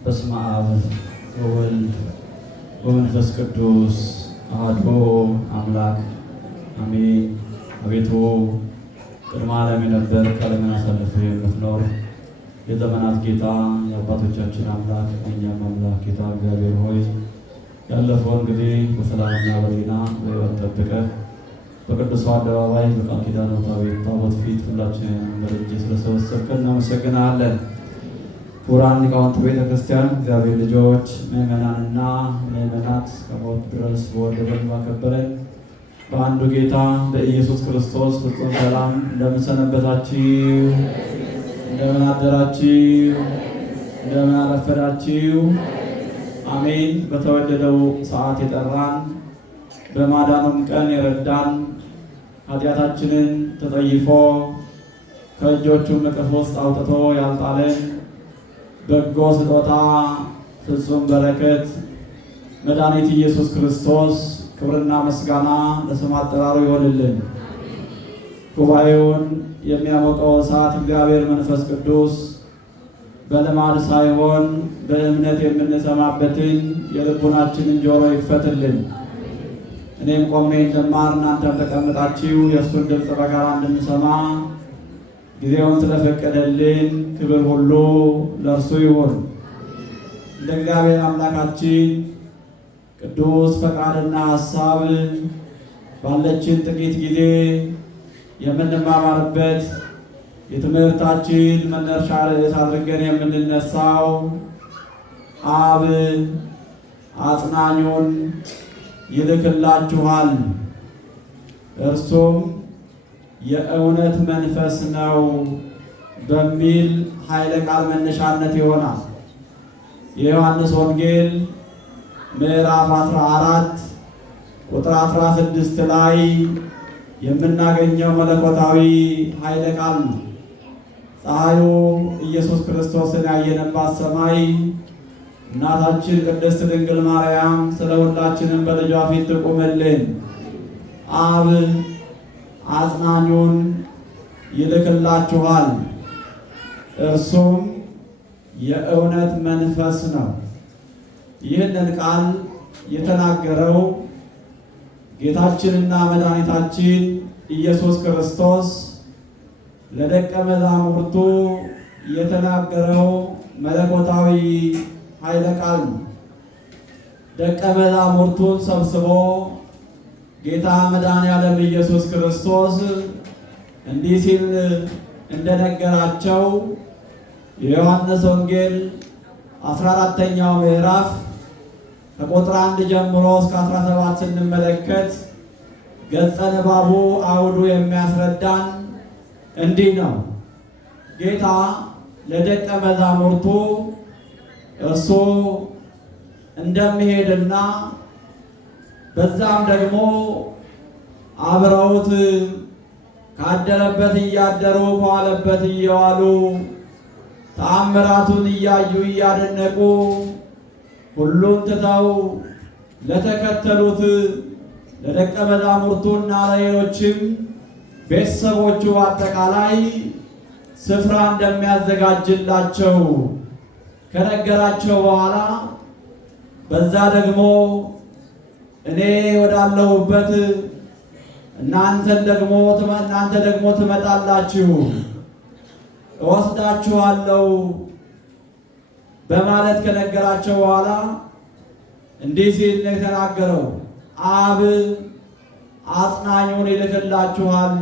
በስመ አብ ወወልድ ወመንፈስ ቅዱስ አሐዱ አምላክ አሜን። አቤቱ ቅድመ ዓለም የነበርክ ዓለምን አሳልፈህ የምትኖር የዘመናት ጌታ የአባቶቻችን አምላክ የእኛም አምላክ ጌታ እግዚአብሔር ሆይ ያለፈውን ጊዜ በሰላምና በጤና በሕይወት ጠብቀህ በቅዱሱ አደባባይ በቃል ኪዳን ታቦት ፊት ሁላችንን በደጅ ስለሰበሰብከን እናመሰግናለን። ክቡራን ሊቃውንተ ቤተ ክርስቲያን፣ እግዚአብሔር ልጆች፣ ምዕመናንና ምዕመናት ከሞት ድረስ በወደደን ባከበረን በአንዱ ጌታ በኢየሱስ ክርስቶስ ፍጹም ሰላም እንደምን ሰነበታችሁ? እንደምን አደራችሁ? እንደምን አረፈዳችሁ? አሜን። በተወደደው ሰዓት የጠራን በማዳኑም ቀን የረዳን ኃጢአታችንን ተጠይፎ ከእጆቹም እቅፍ ውስጥ አውጥቶ ያልጣለን በጎ ስጦታ ፍጹም በረከት መድኃኒት ኢየሱስ ክርስቶስ ክብርና ምስጋና ለስም አጠራሩ ይሆንልን። ጉባኤውን የሚያሞቀው እሳት እግዚአብሔር መንፈስ ቅዱስ በልማድ ሳይሆን በእምነት የምንሰማበትን የልቡናችንን ጆሮ ይክፈትልን። እኔም ቆሜ እንድማር እናንተም ተቀምጣችሁ የእሱን ድምፅ በጋራ እንድንሰማ ጊዜውን ስለፈቀደልን ክብር ሁሉ ለእርሱ ይሁን። እንደ እግዚአብሔር አምላካችን ቅዱስ ፈቃድና ሐሳብ ባለችን ጥቂት ጊዜ የምንማማርበት የትምህርታችን መነሻ ርዕስ አድርገን የምንነሳው አብ አጽናኙን ይልክላችኋል፣ እርሱም የእውነት መንፈስ ነው በሚል ኃይለ ቃል መነሻነት ይሆናል። የዮሐንስ ወንጌል ምዕራፍ 14 ቁጥር 16 ላይ የምናገኘው መለኮታዊ ኃይለ ቃል ነው። ፀሐዩ ኢየሱስ ክርስቶስን ያየነባት ሰማይ እናታችን ቅድስት ድንግል ማርያም ስለ ሁላችንም በልጇ ፊት ትቁምልን። አብ አጽናኙን ይልክላችኋል፣ እርሱም የእውነት መንፈስ ነው። ይህንን ቃል የተናገረው ጌታችንና መድኃኒታችን ኢየሱስ ክርስቶስ ለደቀ መዛሙርቱ የተናገረው መለኮታዊ ኃይለ ቃል ነው። ደቀ መዛሙርቱን ሰብስቦ ጌታ መድኃኔዓለም ኢየሱስ ክርስቶስ እንዲህ ሲል እንደነገራቸው የዮሐንስ ወንጌል 14ኛው ምዕራፍ ከቁጥር 1 ጀምሮ እስከ 17 ስንመለከት ገጸ ንባቡ አውዱ የሚያስረዳን እንዲህ ነው። ጌታ ለደቀ መዛሙርቱ እርሱ እንደሚሄድና በዛም ደግሞ አብረውት ካደረበት እያደሩ ከዋለበት እየዋሉ ተአምራቱን እያዩ እያደነቁ ሁሉን ትተው ለተከተሉት ለደቀ መዛሙርቱና ለሌሎችም ቤተሰቦቹ አጠቃላይ ስፍራ እንደሚያዘጋጅላቸው ከነገራቸው በኋላ በዛ ደግሞ እኔ ወዳለሁበት እናንተ ደግሞ ትመጣላችሁ፣ እወስዳችኋለሁ በማለት ከነገራቸው በኋላ እንዲህ ሲል ነው የተናገረው። አብ አጽናኙን ይልክላችኋል፣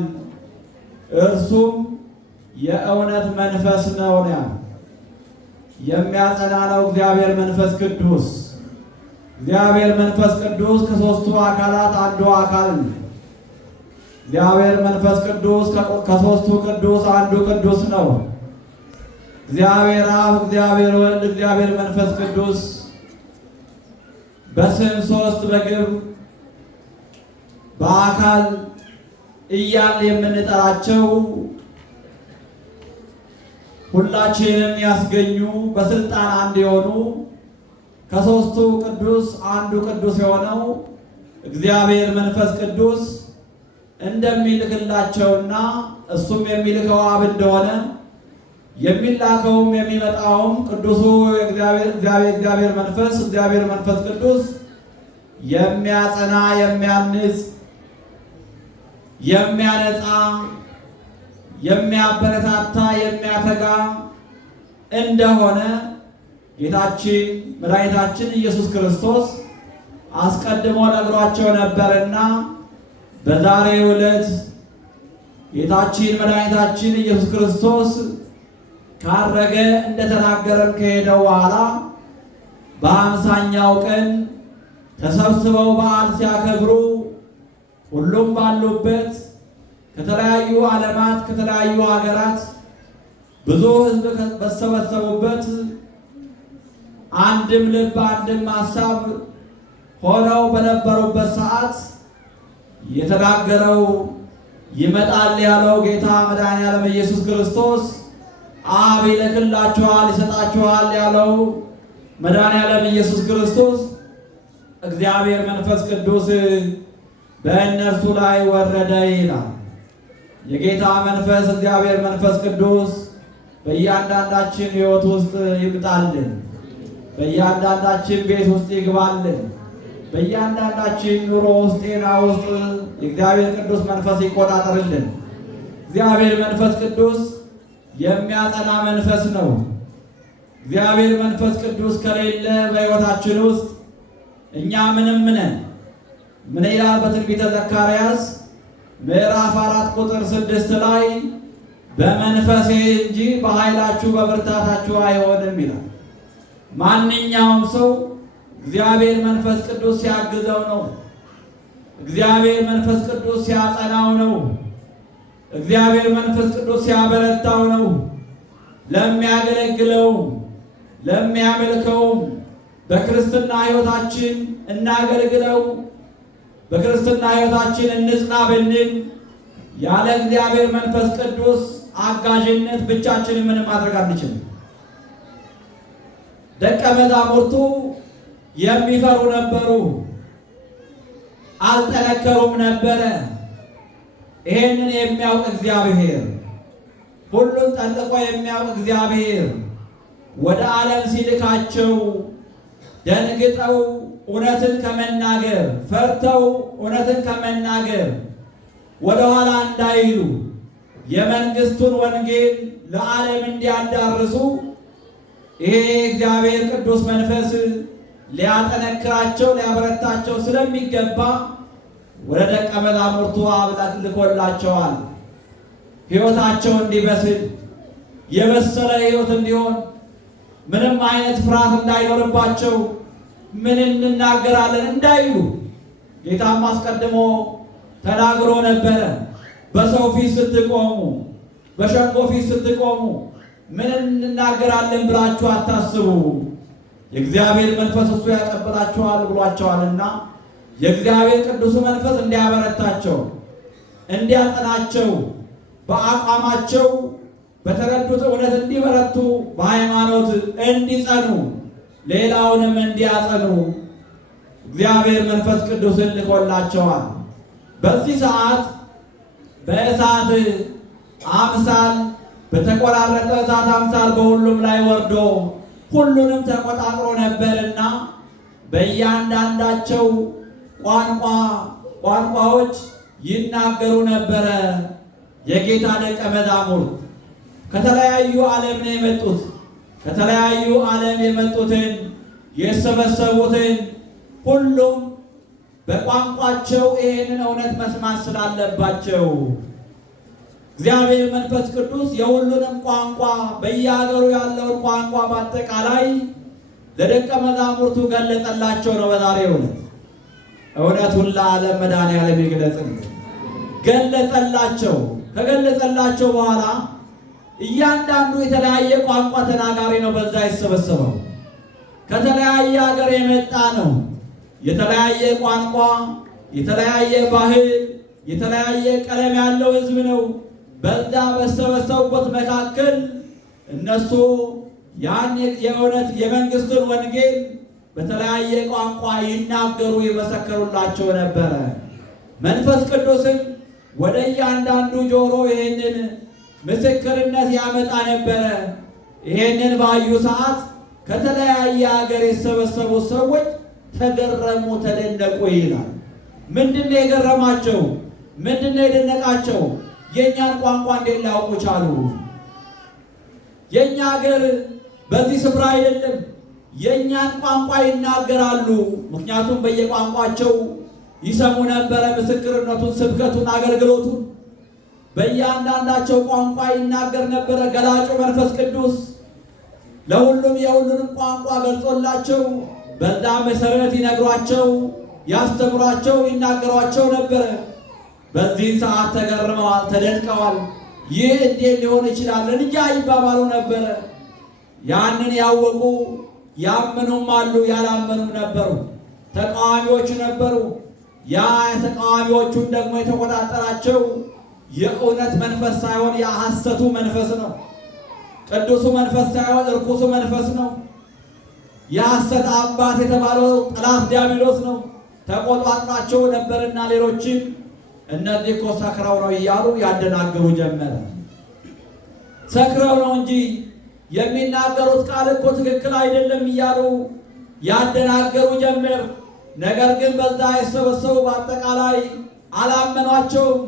እርሱም የእውነት መንፈስ ነው። የሚያጸና ነው እግዚአብሔር መንፈስ ቅዱስ። እግዚአብሔር መንፈስ ቅዱስ ከሦስቱ አካላት አንዱ አካል ነው። እግዚአብሔር መንፈስ ቅዱስ ከሦስቱ ቅዱስ አንዱ ቅዱስ ነው። እግዚአብሔር አብ፣ እግዚአብሔር ወልድ፣ እግዚአብሔር መንፈስ ቅዱስ በስም ሦስት በግብር በአካል እያልን የምንጠራቸው ሁላችንም ያስገኙ በስልጣን አንድ የሆኑ ከሦስቱ ቅዱስ አንዱ ቅዱስ የሆነው እግዚአብሔር መንፈስ ቅዱስ እንደሚልክላቸውና እሱም የሚልከው አብ እንደሆነ የሚላከውም የሚመጣውም ቅዱሱ እግዚአብሔር መንፈስ ቅዱስ የሚያጸና፣ የሚያንጽ፣ የሚያነጻ፣ የሚያበረታታ፣ የሚያተጋ እንደሆነ ጌታችን መድኃኒታችን ኢየሱስ ክርስቶስ አስቀድሞ ነግሯቸው ነበርና በዛሬው ዕለት ጌታችን መድኃኒታችን ኢየሱስ ክርስቶስ ካረገ እንደተናገረን ከሄደው በኋላ በ50ኛው ቀን ተሰብስበው በዓል ሲያከብሩ ሁሉም ባሉበት ከተለያዩ ዓለማት ከተለያዩ ሀገራት ብዙ ሕዝብ በተሰበሰቡበት አንድም ልብ አንድም ሐሳብ ሆነው በነበሩበት ሰዓት የተናገረው ይመጣል ያለው ጌታ መድኃኒዓለም ኢየሱስ ክርስቶስ አብ ይልክላችኋል ይሰጣችኋል ያለው መድኃኒዓለም ኢየሱስ ክርስቶስ እግዚአብሔር መንፈስ ቅዱስ በእነርሱ ላይ ወረደ ይላል። የጌታ መንፈስ እግዚአብሔር መንፈስ ቅዱስ በእያንዳንዳችን ሕይወት ውስጥ ይምጣልን፣ በእያንዳንዳችን ቤት ውስጥ ይግባልን፣ በእያንዳንዳችን ኑሮ ውስጥ ጤና ውስጥ የእግዚአብሔር ቅዱስ መንፈስ ይቆጣጠርልን። እግዚአብሔር መንፈስ ቅዱስ የሚያጸና መንፈስ ነው። እግዚአብሔር መንፈስ ቅዱስ ከሌለ በሕይወታችን ውስጥ እኛ ምንም ነን። ምን ይላል በትንቢተ ዘካርያስ ምዕራፍ 4 ቁጥር 6 ላይ በመንፈሴ እንጂ በኃይላችሁ በብርታታችሁ አይሆንም ይላል። ማንኛውም ሰው እግዚአብሔር መንፈስ ቅዱስ ሲያግዘው ነው። እግዚአብሔር መንፈስ ቅዱስ ሲያጸናው ነው። እግዚአብሔር መንፈስ ቅዱስ ሲያበረታው ነው። ለሚያገለግለው ለሚያመልከው በክርስትና ሕይወታችን እናገልግለው፣ በክርስትና ሕይወታችን እንጽና ብንል ያለ እግዚአብሔር መንፈስ ቅዱስ አጋዥነት ብቻችንን ምንም ማድረግ አንችልም። ደቀ መዛሙርቱ የሚፈሩ ነበሩ፣ አልጠነከሩም ነበረ። ይሄንን የሚያውቅ እግዚአብሔር፣ ሁሉን ጠንቅቆ የሚያውቅ እግዚአብሔር ወደ ዓለም ሲልካቸው ደንግጠው እውነትን ከመናገር ፈርተው እውነትን ከመናገር ወደኋላ እንዳይሉ የመንግስቱን ወንጌል ለዓለም እንዲያዳርሱ ይሄ እግዚአብሔር ቅዱስ መንፈስ ሊያጠነክራቸው ሊያበረታቸው ስለሚገባ ወደ ደቀ መዛሙርቱ አብ ልኮላቸዋል። ሕይወታቸው እንዲበስል የበሰለ ሕይወት እንዲሆን ምንም አይነት ፍርሃት እንዳይኖርባቸው ምን እንናገራለን እንዳይሉ ጌታም አስቀድሞ ተናግሮ ነበረ። በሰው ፊት ስትቆሙ፣ በሸንጎ ፊት ስትቆሙ ምን እንናገራለን ብላችሁ አታስቡ፣ የእግዚአብሔር መንፈስ እሱ ያቀበላችኋል ብሏቸዋልና የእግዚአብሔር ቅዱሱ መንፈስ እንዲያበረታቸው እንዲያጠናቸው በአቋማቸው በተረዱት እውነት እንዲበረቱ በሃይማኖት እንዲጸኑ ሌላውንም እንዲያጸኑ እግዚአብሔር መንፈስ ቅዱስን ልኮላቸዋል። በዚህ ሰዓት በእሳት አምሳል በተቆራረጠ እሳት አምሳል በሁሉም ላይ ወርዶ ሁሉንም ተቆጣጥሮ ነበርና በእያንዳንዳቸው ቋንቋዎች ይናገሩ ነበረ። የጌታ ደቀ መዛሙርት ከተለያዩ ዓለም ነው የመጡት። ከተለያዩ ዓለም የመጡትን የሰበሰቡትን ሁሉም በቋንቋቸው ይህንን እውነት መስማት ስላለባቸው እግዚአብሔር መንፈስ ቅዱስ የሁሉንም ቋንቋ በየሀገሩ ያለውን ቋንቋ በአጠቃላይ ለደቀ መዛሙርቱ ገለጸላቸው ነው። በዛሬው ዕለት እውነቱን ለዓለም መድኃኒዓለም ይግለጽልን ገለጸላቸው። ከገለጸላቸው በኋላ እያንዳንዱ የተለያየ ቋንቋ ተናጋሪ ነው። በዛ የተሰበሰበው ከተለያየ ሀገር የመጣ ነው። የተለያየ ቋንቋ፣ የተለያየ ባህል፣ የተለያየ ቀለም ያለው ሕዝብ ነው። በዛ በተሰበሰቡበት መካከል እነሱ ያን የእውነት የመንግስቱን ወንጌል በተለያየ ቋንቋ ይናገሩ ይመሰክሩላቸው ነበረ። መንፈስ ቅዱስን ወደ እያንዳንዱ ጆሮ ይህንን ምስክርነት ያመጣ ነበረ። ይሄንን ባዩ ሰዓት ከተለያየ ሀገር የተሰበሰቡ ሰዎች ተገረሙ፣ ተደነቁ ይላል። ምንድነው የገረማቸው? ምንድነው የደነቃቸው? የእኛን ቋንቋ እንዴት ሊያውቁ ቻሉ? የእኛ ሀገር በዚህ ስፍራ አይደለም፣ የእኛን ቋንቋ ይናገራሉ። ምክንያቱም በየቋንቋቸው ይሰሙ ነበረ ምስክርነቱን፣ ስብከቱን፣ አገልግሎቱን በእያንዳንዳቸው ቋንቋ ይናገር ነበረ። ገላጩ መንፈስ ቅዱስ ለሁሉም የሁሉንም ቋንቋ ገልጾላቸው በዛ መሰረት ይነግሯቸው፣ ያስተምሯቸው፣ ይናገሯቸው ነበረ። በዚህ ሰዓት ተገርመዋል፣ ተደንቀዋል። ይህ እንዴት ሊሆን ይችላል እንጃ ይባባሉ ነበረ። ያንን ያወቁ ያመኑም አሉ፣ ያላመኑም ነበሩ። ተቃዋሚዎች ነበሩ። ያ ተቃዋሚዎቹን ደግሞ የተቆጣጠራቸው የእውነት መንፈስ ሳይሆን የሐሰቱ መንፈስ ነው። ቅዱሱ መንፈስ ሳይሆን እርኩሱ መንፈስ ነው። የሐሰት አባት የተባለው ጠላት ዲያብሎስ ነው። ተቆጣጥሯቸው ነበርና ሌሎችን እነዚህ እኮ ሰክረው ነው እያሉ ያደናግሩ ጀመረ። ሰክረው ነው እንጂ የሚናገሩት ቃል እኮ ትክክል አይደለም እያሉ ያደናገሩ ጀመር። ነገር ግን በዛ የሰበሰቡ በአጠቃላይ አላመኗቸውም።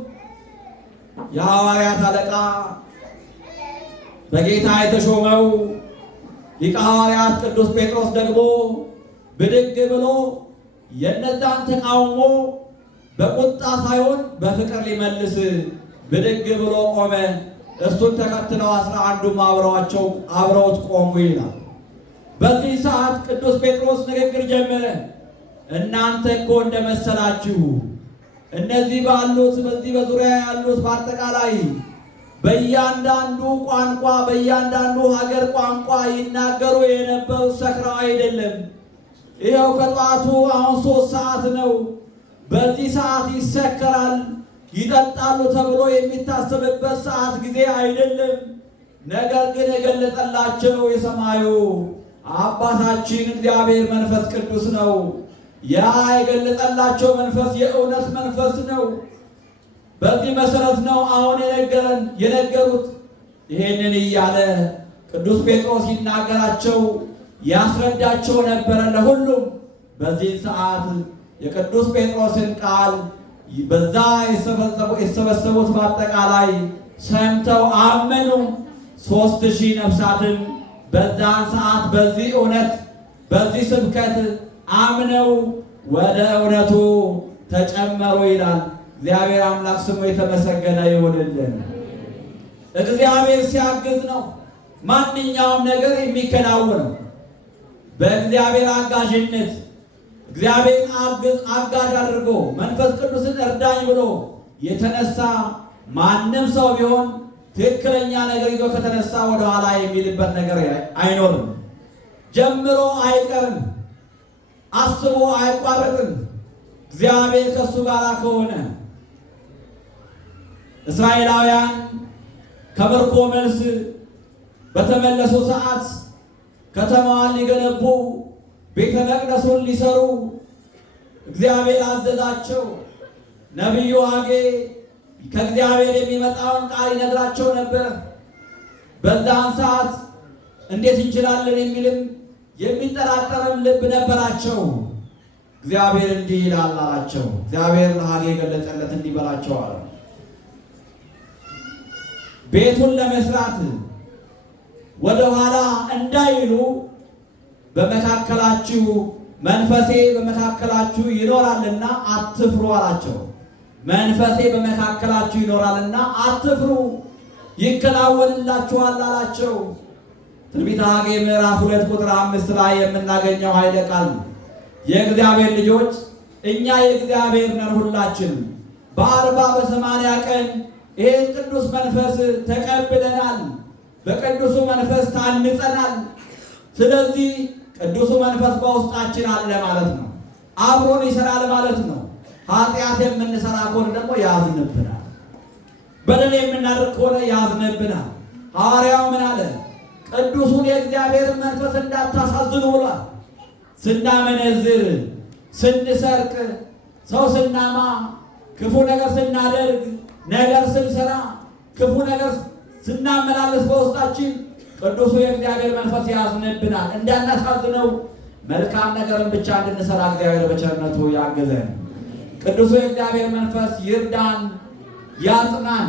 የሐዋርያት አለቃ በጌታ የተሾመው ሊቀ ሐዋርያት ቅዱስ ጴጥሮስ ደግሞ ብድግ ብሎ የነዛን ተቃውሞ በቁጣ ሳይሆን በፍቅር ሊመልስ ብድግ ብሎ ቆመ። እሱን ተከትለው 11ዱም አብረውት ቆሙ ይላል። በዚህ ሰዓት ቅዱስ ጴጥሮስ ንግግር ጀመረ። እናንተ እኮ እንደመሰላችሁ እነዚህ ባሉት በዚህ በዙሪያ ያሉት በአጠቃላይ በእያንዳንዱ ቋንቋ በእያንዳንዱ ሀገር ቋንቋ ይናገሩ የነበሩ ሰክረው አይደለም። ይኸው ከጠዋቱ አሁን 3 ሰዓት ነው። በዚህ ሰዓት ይሰከራል፣ ይጠጣሉ ተብሎ የሚታሰብበት ሰዓት ጊዜ አይደለም። ነገር ግን የገለጠላቸው የሰማዩ አባታችን እግዚአብሔር መንፈስ ቅዱስ ነው። ያ የገለጠላቸው መንፈስ የእውነት መንፈስ ነው። በዚህ መሰረት ነው አሁን የነገሩት። ይሄንን እያለ ቅዱስ ጴጥሮስ ይናገራቸው ያስረዳቸው ነበረ ለሁሉም። በዚህ ሰዓት የቅዱስ ጴጥሮስን ቃል በዛ የተሰበሰቡት በአጠቃላይ ሰምተው አመኑ። 3000 ነፍሳትን በዛን ሰዓት በዚህ እውነት በዚህ ስብከት አምነው ወደ እውነቱ ተጨመሩ ይላል። እግዚአብሔር አምላክ ስሙ የተመሰገነ ይሁንልን። እግዚአብሔር ሲያግዝ ነው ማንኛውም ነገር የሚከናወነው። በእግዚአብሔር አጋዥነት እግዚአብሔር አጋዥ አድርጎ መንፈስ ቅዱስን እርዳኝ ብሎ የተነሳ ማንም ሰው ቢሆን ትክክለኛ ነገር ይዞ ከተነሳ ወደኋላ የሚልበት ነገር አይኖርም። ጀምሮ አይቀርም፣ አስቦ አይቋረጥም። እግዚአብሔር ከሱ ጋር ከሆነ እስራኤላውያን ከምርኮ መልስ በተመለሱ ሰዓት ከተማዋን ሊገነቡ ቤተ መቅደሱን ሊሰሩ እግዚአብሔር አዘዛቸው። ነቢዩ ሐጌ ከእግዚአብሔር የሚመጣውን ቃል ይነግራቸው ነበር። በዛን ሰዓት እንዴት እንችላለን የሚልም የሚጠራጠርም ልብ ነበራቸው። እግዚአብሔር እንዲህ ይላል አላቸው። እግዚአብሔር ለሐጌ የገለጸለት እንዲህ በላቸው አለ። ቤቱን ለመስራት ወደ ኋላ እንዳይሉ በመካከላችሁ መንፈሴ በመካከላችሁ ይኖራልና አትፍሩ አላቸው። መንፈሴ በመካከላችሁ ይኖራልና አትፍሩ፣ ይከናወንላችኋል አላቸው። ትንቢተ ሐጌ ምዕራፍ 2 ቁጥር 5 ላይ የምናገኘው ኃይለ ቃል የእግዚአብሔር ልጆች እኛ የእግዚአብሔር ነን። ሁላችን በ40 በ80 ቀን ይህን ቅዱስ መንፈስ ተቀብለናል። በቅዱሱ መንፈስ ታንጸናል። ስለዚህ ቅዱሱ መንፈስ በውስጣችን አለ ማለት ነው። አብሮን ይሰራል ማለት ነው። ኃጢአት የምንሰራ ከሆነ ደግሞ ያዝንብናል። በደል የምናደርግ ከሆነ ያዝንብናል። ሐዋርያው ምን አለ? ቅዱሱን የእግዚአብሔር መንፈስ እንዳታሳዝኑ ብሏል። ስናመነዝር፣ ስንሰርቅ፣ ሰው ስናማ፣ ክፉ ነገር ስናደርግ፣ ነገር ስንሰራ፣ ክፉ ነገር ስናመላለስ በውስጣችን ቅዱሱ የእግዚአብሔር መንፈስ ያዝንብናል። እንዳናሳዝነው መልካም ነገርን ብቻ እንድንሰራ እግዚአብሔር በቸርነቱ ያግዘን። ቅዱሱ የእግዚአብሔር መንፈስ ይርዳን፣ ያጽናን።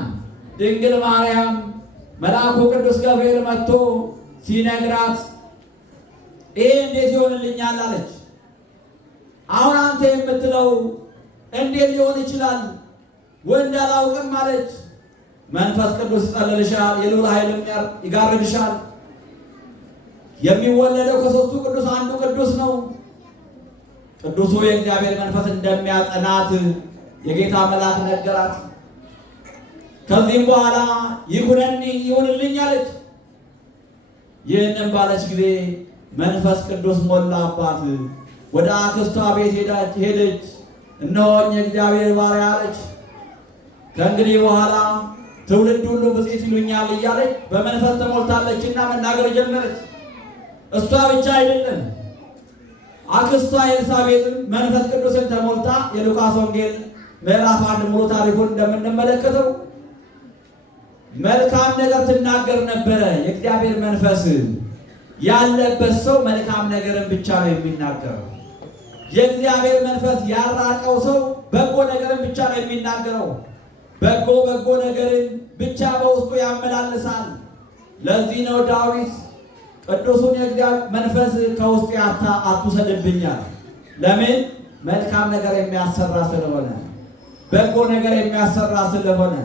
ድንግል ማርያም መልአኩ ቅዱስ ገብርኤል መጥቶ ሲነግራት ይሄ እንዴት ይሆንልኛል አለች። አሁን አንተ የምትለው እንዴት ሊሆን ይችላል? ወንድ አላውቅም አለች። መንፈስ ቅዱስ ይጸልልሻል፣ የልዑል ኃይልም ይጋርድሻል። የሚወለደው ከሦስቱ ቅዱስ አንዱ ቅዱስ ነው። ቅዱሱ የእግዚአብሔር መንፈስ እንደሚያጸናት የጌታ መልአክ ነገራት። ከዚህም በኋላ ይሁነኒ ይሁንልኝ አለች። ይህንም ባለች ጊዜ መንፈስ ቅዱስ ሞላባት። ወደ አክስቷ ቤት ሄደች። እነሆኝ የእግዚአብሔር ባሪያ አለች። ከእንግዲህ በኋላ ትውልድ ሁሉ ብፅዕት ይሉኛል እያለች በመንፈስ ተሞልታለችና መናገር ጀመረች። እሷ ብቻ አይደለም፣ አክስቷ ኤልሳቤጥም መንፈስ ቅዱስን ተሞልታ የሉቃስ ወንጌል ምዕራፍ 1 ሙሉ ታሪኩን እንደምንመለከተው መልካም ነገር ትናገር ነበረ። የእግዚአብሔር መንፈስ ያለበት ሰው መልካም ነገርን ብቻ ነው የሚናገረው። የእግዚአብሔር መንፈስ ያራቀው ሰው በጎ ነገርን ብቻ ነው የሚናገረው። በጎ ነገርን ብቻ በውስጡ ያመላልሳል። ለዚህ ነው ዳዊት ቅዱሱን የእግዚአብሔር መንፈስ ከውስጤ አትውሰድብኛል። ለምን? መልካም ነገር የሚያሰራ ስለሆነ፣ በጎ ነገር የሚያሰራ ስለሆነ።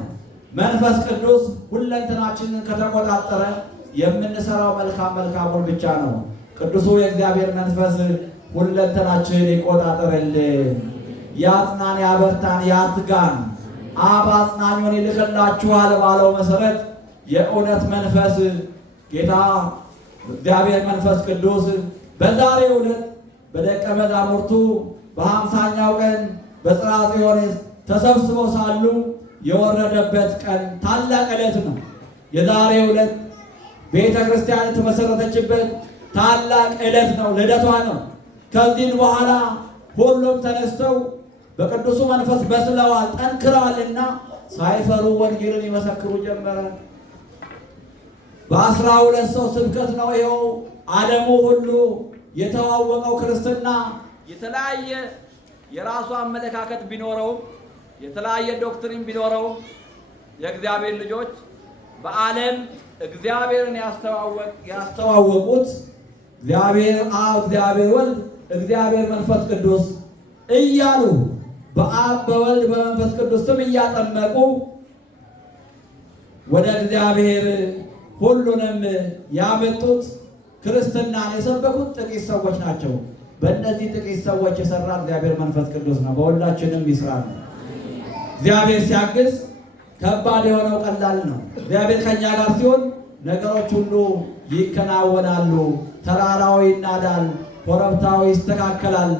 መንፈስ ቅዱስ ሁለንተናችንን ከተቆጣጠረ የምንሰራው መልካሙን ብቻ ነው። ቅዱሱ የእግዚአብሔር መንፈስ ሁለንተናችንን ይቆጣጠርልን፣ ያጽናን፣ ያበርታን፣ ያትጋን። አብ አጽናኙን ይልክላችኋል ባለው መሰረት የእውነት መንፈስ ጌታ እግዚአብሔር መንፈስ ቅዱስ በዛሬው ዕለት በደቀ መዛሙርቱ በ50ኛው ቀን በጽርሐ ጽዮን ተሰብስበው ሳሉ የወረደበት ቀን ታላቅ ዕለት ነው። የዛሬው ዕለት ቤተ ክርስቲያን የተመሰረተችበት ታላቅ ዕለት ነው፣ ልደቷ ነው። ከዚህ በኋላ ሁሉም ተነስተው በቅዱሱ መንፈስ በስለዋል፣ ጠንክረዋልና ሳይፈሩ ወንጌልን ይመሰክሩ ጀመረ። በ12 ሰው ስብከት ነው ይኸው ዓለሙ ሁሉ የተዋወቀው። ክርስትና የተለያየ የራሱ አመለካከት ቢኖረውም የተለያየ ዶክትሪን ቢኖረውም የእግዚአብሔር ልጆች በዓለም እግዚአብሔርን ያስተዋወቁት እግዚአብሔር አብ፣ እግዚአብሔር ወልድ፣ እግዚአብሔር መንፈስ ቅዱስ እያሉ በአብ በወልድ በመንፈስ ቅዱስ ስም እያጠመቁ ወደ እግዚአብሔር ሁሉንም ያመጡት ክርስትናን የሰበኩት ጥቂት ሰዎች ናቸው። በእነዚህ ጥቂት ሰዎች የሰራ እግዚአብሔር መንፈስ ቅዱስ ነው። በሁላችንም ይስራል። እግዚአብሔር ሲያግዝ ከባድ የሆነው ቀላል ነው። እግዚአብሔር ከኛ ጋር ሲሆን ነገሮች ሁሉ ይከናወናሉ። ተራራው ይናዳል፣ ኮረብታው ይስተካከላል።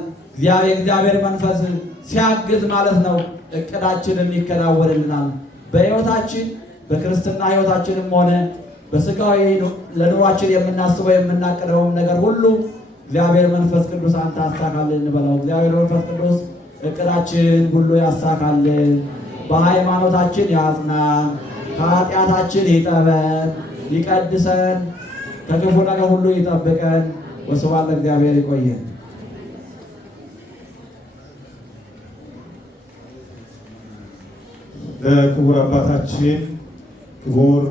እግዚአብሔር መንፈስ ሲያግዝ ማለት ነው እቅዳችንም ይከናወንልናል። በሕይወታችን በክርስትና ሕይወታችንም ሆነ በስጋዊ ለኑሯችን የምናስበው የምናቅደውም ነገር ሁሉ እግዚአብሔር መንፈስ ቅዱስ አንተ አሳካልን እንበለው። እግዚአብሔር መንፈስ ቅዱስ እቅዳችን ሁሉ ያሳካልን፣ በሃይማኖታችን ያጽናን፣ ከኃጢአታችን ይጠበን፣ ይቀድሰን፣ ከክፉ ነገር ሁሉ ይጠብቀን። ወስብሐት ለእግዚአብሔር። ይቆየን። ለክቡር አባታችን ክቡር